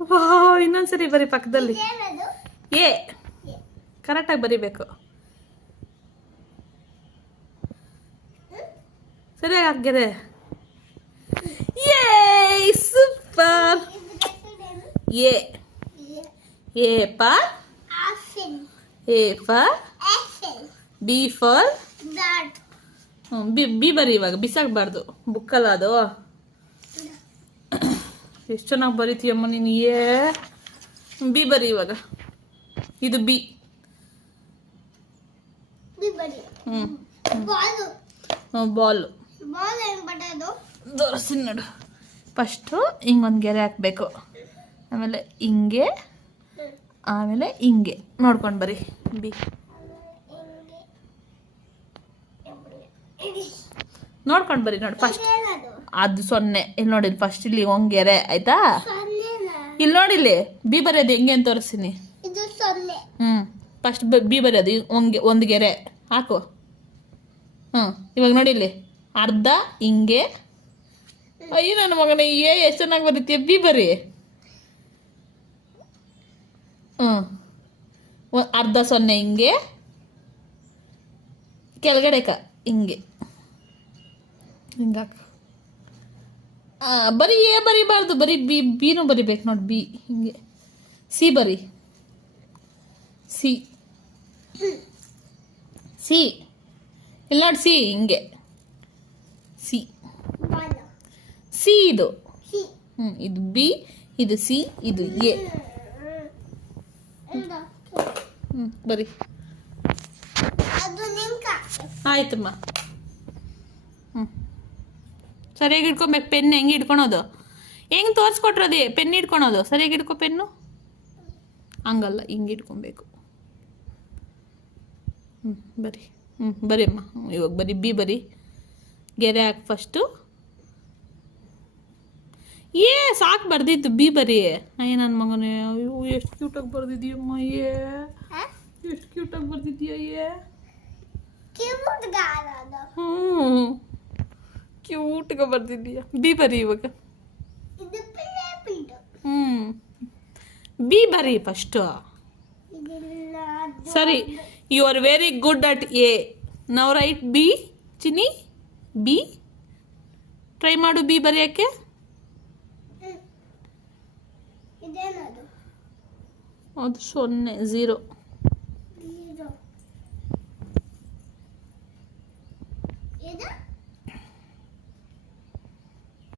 Wow, ಇನ್ನೊಂದ್ಸರಿ ಬರೀ ಪಕ್ಕದಲ್ಲಿ. ಎ ಕರೆಕ್ಟಾಗಿ ಬರಿಬೇಕು. ಸರಿಯಾಗಿ ಹಾಕ್ಗೆರೆ. ಏ super. A A for A for B for B ಬರಿ. ಇವಾಗ ಬಿಸಾಕ್ಬಾರ್ದು, ಬುಕ್ಕಲ್ಲ ಅದು. ಎಷ್ಟು ಚೆನ್ನಾಗಿ ಬರಿತೀಯಮ್ಮ ನೀನು. ಎ ಬಿ ಬರಿ ಇವಾಗ. ಇದು ಬಿ. ಬಾಲು ದೋರಿಸ್ತೀನಿ ನೋಡು. ಫಸ್ಟು ಹಿಂಗೊಂದು ಗೆರೆ ಹಾಕಬೇಕು, ಆಮೇಲೆ ಹಿಂಗೆ, ಆಮೇಲೆ ಹಿಂಗೆ ನೋಡ್ಕೊಂಡು ಬರಿ. ಬಿ ನೋಡ್ಕೊಂಡು ಬರಿ. ನೋಡಿ ಫಸ್ಟ್ ಅದು 0. ಇಲ್ಲಿ ನೋಡಿ, ಫಸ್ಟ್ ಇಲ್ಲಿ ಒಂಗೆರೆ ಆಯ್ತಾ. ಇಲ್ಲಿ ನೋಡಿ, ಇಲ್ಲಿ ಬಿ ಬರೆಯೋದು ಹೆಂಗೆ ಅಂತ ತೋರಿಸ್ತೀನಿ. ಫಸ್ಟ್ ಬಿ ಬರೆಯೋದು ಒಂದು ಗೆರೆ ಹಾಕು. ಇವಾಗ ನೋಡಿ, ಇಲ್ಲಿ ಅರ್ಧ ಹಿಂಗೆ. ಅಯ್ಯೋ ನನ್ನ ಮಗನೇ, ಎಷ್ಟು ಚೆನ್ನಾಗಿ ಬರೀತೀಯ. ಬಿ ಬರಿ. ಅರ್ಧ 0 ಹಿಂಗೆ, ಕೆಳಗಡೆ ಹಿಂಗೆ ಹಿಂಗಾಕ. ಬರೀ ಎ ಬರಿಬಾರ್ದು, ಬರೀ ಬಿನೂ ಬರಿಬೇಕು ನೋಡಿ. ಬಿ ಹಿಂಗೆ. ಸಿ ಬರಿ. ಸಿ ಸಿ ಇಲ್ಲಿ ನೋಡಿ, ಸಿ ಹಿಂಗೆ. ಸಿ ಸಿ ಇದು. ಇದು ಬಿ, ಇದು ಸಿ, ಇದು ಎ. ಬರಿ. ಆಯ್ತಮ್ಮ. ಸರಿಯಾಗಿ ಇಟ್ಕೊಬೇಕು. ಪೆನ್ ಹೆಂಗೆ ಇಟ್ಕೊಳೋದು, ಹೆಂಗೆ ತೋರಿಸ್ಕೊಟ್ರದೆ ಪೆನ್ ಇಟ್ಕೊಳೋದು. ಸರಿಯಾಗಿ ಇಟ್ಕೊ ಪೆನ್ನು. ಹಂಗಲ್ಲ, ಹಿಂಗೆ ಇಟ್ಕೊಬೇಕು. ಬರಿ. ಬರಿ ಅಮ್ಮ. ಇವಾಗ ಬರಿ ಬಿ ಬರಿ. ಗೆರೆ ಹಾಕಿ ಫಸ್ಟು. ಸಾಕು ಬರ್ದಿತ್ತು. ಬಿ ಬರಿ. ಅಯ್ಯ ನನ್ನ ಮಗನೇ, ಅಯ್ಯೋ ಎಷ್ಟು ಕ್ಯೂಟಾಗಿ ಬರ್ದಿದ್ದೀಯಮ್ಮ. ಎಷ್ಟು ಕ್ಯೂಟಾಗಿ ಬರ್ದಿದ್ದೀಯ. ಕ್ಯೂಟ್ಗೆ ಬರ್ದಿದ್ದೀಯ. ಬಿ ಬರಿ ಇವಾಗ. ಬಿ ಬರಿ ಫಸ್ಟು. ಸರಿ, you are very good at A. Now write B. Chinni, B try ಮಾಡು. ಬಿ ಬರೆಯೋಕ್ಕೆ. ಅದು 0, 0.